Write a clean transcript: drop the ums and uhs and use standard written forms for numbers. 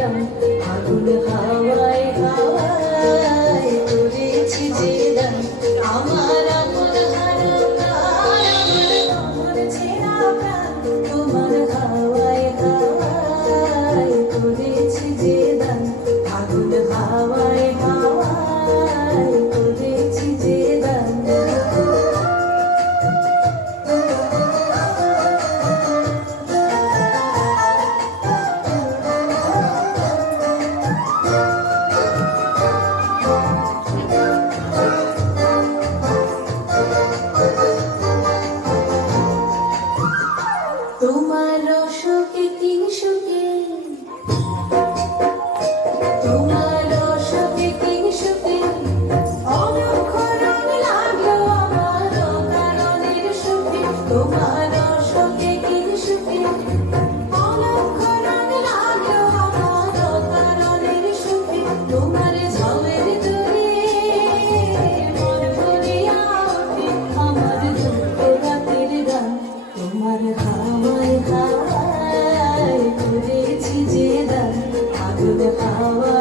দান আগুন হাওয়ায় হাওয়ায় করেছি যে দান আমার আপন হারাম প্রাণ আমার ছেঁড়া প্রাণ তোমার হাওয়ায় হাওয়ায় করেছি যে দান আগুন হাওয়ায় হাওয়ায় করেছি যে দান তোমার সুখে তিন সুখে তোমার সুখে তিন সুখে অনক্ষরণ লাগলো আমার কারণের সুখে তোমার সুখে তিন সুখে অনক্ষরণ লাগলো আমার কারণের সুখে তোমার ঝামের দূরে মন ভরিয়া ওঠে আমার দুঃখের রাতের গান তোমার হাওয়ায় হাওয়ায় করেছি যে দান আগুন হাওয়া